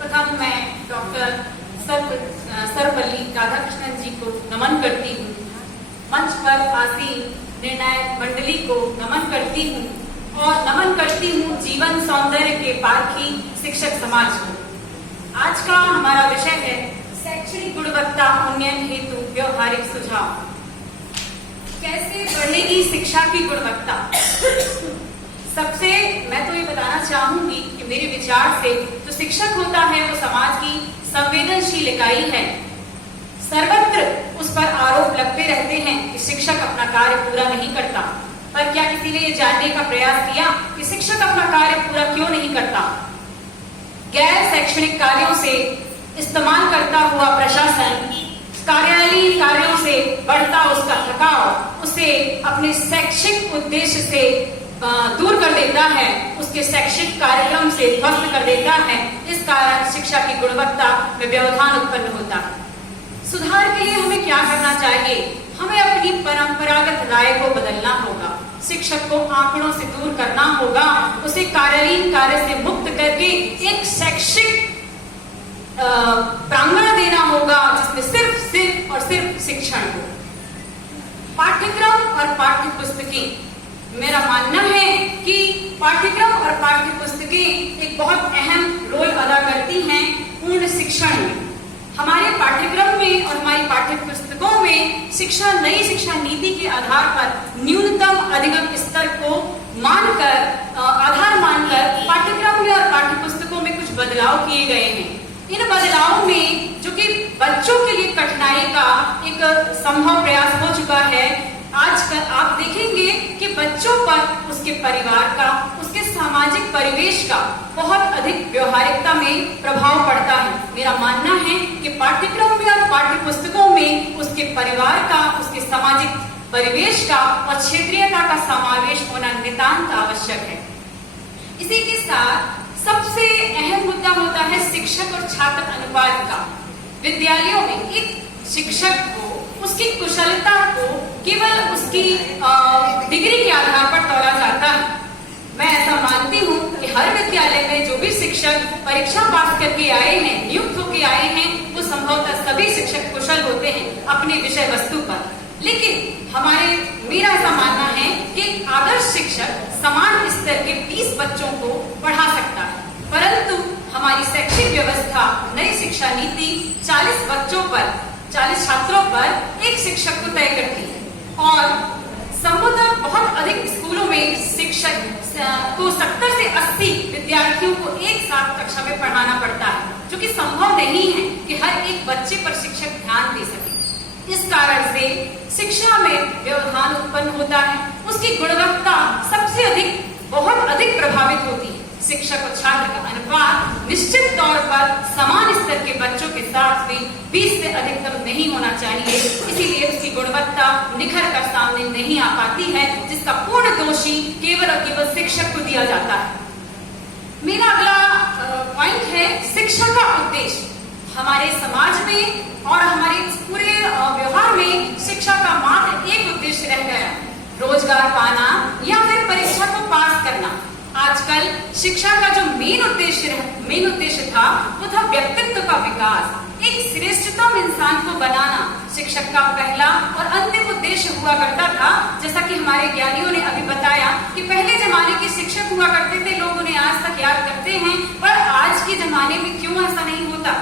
सर्वप्रथम मैं डॉक्टर सर्वपल्ली राधाकृष्णन जी को नमन करती हूँ। मंच पर आसीन निर्णायक मंडली को नमन करती हूँ और नमन करती हूँ जीवन सौंदर्य के पारखी शिक्षक समाज को। आज का हमारा विषय है शैक्षणिक गुणवत्ता उन्नयन हेतु व्यवहारिक सुझाव। कैसे बढ़ेगी शिक्षा की गुणवत्ता? सबसे मैं तो ये बताना चाहूंगी कि मेरे विचार से जो शिक्षक होता है वो समाज की संवेदनशील इकाई है। सर्वत्र उस पर आरोप लगते रहते हैं कि शिक्षक अपना कार्य पूरा नहीं करता, पर क्या किसी ने ये जानने का प्रयास किया कि शिक्षक अपना कार्य पूरा क्यों नहीं करता? गैर शैक्षणिक कार्यों से इस्तेमाल करता हुआ प्रशासन कार्यालयीन कार्यों से बढ़ता उसका थकाव उसे अपने शैक्षिक उद्देश्य से दूर कर देता है, उसके शैक्षिक कार्यक्रम से ध्वस्त कर देता है। इस कारण शिक्षा की गुणवत्ता में व्यवधान उत्पन्न होता है। सुधार के लिए हमें क्या करना चाहिए? हमें अपनी परंपरागत राय को बदलना होगा। शिक्षक को आंकड़ों से दूर करना होगा, उसे कार्यालयीन कार्य से मुक्त करके एक शैक्षिक प्रांगण देना होगा जिसमें सिर्फ और सिर्फ शिक्षण हो। पाठ्यक्रम और पाठ्य पुस्तकें, मेरा मानना है कि पाठ्यक्रम और पाठ्य पुस्तकें एक बहुत अहम रोल अदा करती हैं पूर्ण शिक्षण में। हमारे पाठ्यक्रम में और हमारी पाठ्य पुस्तकों में शिक्षा नई शिक्षा नीति के आधार पर न्यूनतम अधिगम स्तर को आधार मानकर पाठ्यक्रम में और पाठ्य पुस्तकों में कुछ बदलाव किए गए हैं। इन बदलावों में जो कि बच्चों के लिए कठिनाई का एक संभव प्रयास हो चुका है, आजकल आप देखेंगे कि बच्चों पर उसके परिवार का, उसके सामाजिक परिवेश का बहुत अधिक व्यवहारिकता में प्रभाव पड़ता है। मेरा मानना है कि पाठ्यक्रम में और पाठ्य पुस्तकों में उसके परिवार का, उसके सामाजिक परिवेश का और क्षेत्रीयता का समावेश होना नितांत आवश्यक है। इसी के साथ सबसे अहम मुद्दा होता है शिक्षक और छात्र अनुपात का। विद्यालयों में एक शिक्षक को उसकी कुशलता को केवल उसकी डिग्री के आधार पर तोला जाता है। मैं ऐसा मानती हूँ कि हर विद्यालय में जो भी शिक्षक परीक्षा पास करके आए हैं, नियुक्त होकर आए हैं, वो संभवतः सभी शिक्षक कुशल होते हैं अपने विषय वस्तु पर। लेकिन मेरा ऐसा मानना है कि आदर्श शिक्षक समान स्तर के 20 बच्चों को पढ़ा सकता है, परंतु हमारी शैक्षिक व्यवस्था नई शिक्षा नीति 40 छात्रों पर एक शिक्षक को तय करती है और संभवतः बहुत अधिक स्कूलों में शिक्षक को 70 से 80 विद्यार्थियों को एक साथ कक्षा में पढ़ाना पड़ता है, जो कि संभव नहीं है कि हर एक बच्चे पर शिक्षक ध्यान दे सके। इस कारण से शिक्षा में व्यवधान उत्पन्न होता है, उसकी गुणवत्ता सबसे अधिक बहुत अधिक प्रभावित होती है। शिक्षक और छात्र का अनुपात निश्चित तौर पर समान स्तर के बच्चों के साथ भी 20 से अधिकतम नहीं होना चाहिए। इसीलिए उसकी गुणवत्ता निखर कर सामने नहीं आ पाती है, जिसका पूर्ण दोषी केवल और केवल शिक्षक को दिया जाता है। मेरा अगला पॉइंट है शिक्षा का उद्देश्य। हमारे समाज में और हमारे पूरे व्यवहार में शिक्षा का मात्र एक उद्देश्य रह गया, रोजगार पाना या फिर परीक्षा को पास करना। आजकल शिक्षा का जो मेन उद्देश्य था वो था व्यक्तित्व का विकास, एक श्रेष्ठतम इंसान को बनाना। शिक्षक का पहला और अंतिम उद्देश्य हुआ करता था, जैसा कि हमारे ज्ञानियों ने अभी बताया कि पहले जमाने के शिक्षक हुआ करते थे, लोग उन्हें आज तक याद करते हैं, पर आज के जमाने में क्यों ऐसा नहीं होता?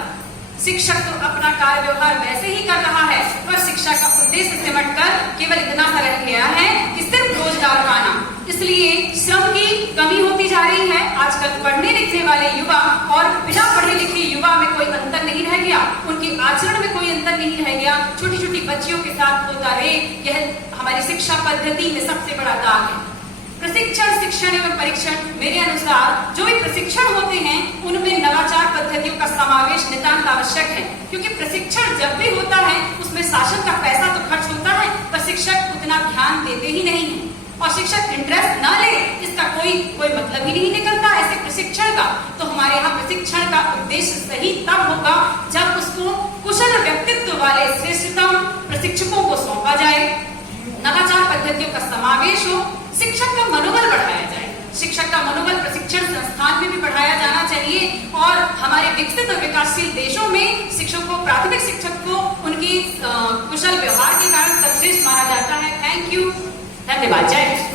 शिक्षक तो अपना कार्य व्यवहार वैसे ही कर रहा है, पर शिक्षा का उद्देश्य सिमटकर केवल इतना सा रह गया है कि सिर्फ रोजगार पाना। इसलिए श्रम की कमी होती जा रही है। आजकल पढ़ने लिखने वाले युवा और बिना पढ़े लिखे युवा में कोई अंतर नहीं रह गया, उनके आचरण में कोई अंतर नहीं रह गया। छोटी छोटी बच्चियों के साथ होता रहे, यह हमारी शिक्षा पद्धति में सबसे बड़ा दाग है। प्रशिक्षण, शिक्षण एवं परीक्षण, मेरे अनुसार जो भी प्रशिक्षण होते हैं उनमें नवाचार पद्धतियों का समावेश नितांत आवश्यक है, क्योंकि प्रशिक्षण जब भी होता है उसमें शासन का पैसा तो खर्च होता है, पर शिक्षक उतना ध्यान देते ही नहीं है। और शिक्षक इंटरेस्ट न ले इसका कोई मतलब ही नहीं निकलता ऐसे प्रशिक्षण का। तो हमारे यहाँ प्रशिक्षण का उद्देश्य सही तब होगा जब उसको कुशल व्यक्तित्व वाले श्रेष्ठतम प्रशिक्षकों को सौंपा जाए, नवाचार पद्धतियों का समावेश हो, शिक्षक का मनोबल बढ़ाया जाए। शिक्षक का मनोबल प्रशिक्षण संस्थान में भी बढ़ाया जाना चाहिए चाहिए और हमारे विकसित और विकासशील देशों में शिक्षक को, प्राथमिक शिक्षक को उनकी कुशल व्यवहार के कारण सर्वश्रेष्ठ माना जाता है। थैंक यू, धन्यवाद, जय हिंद।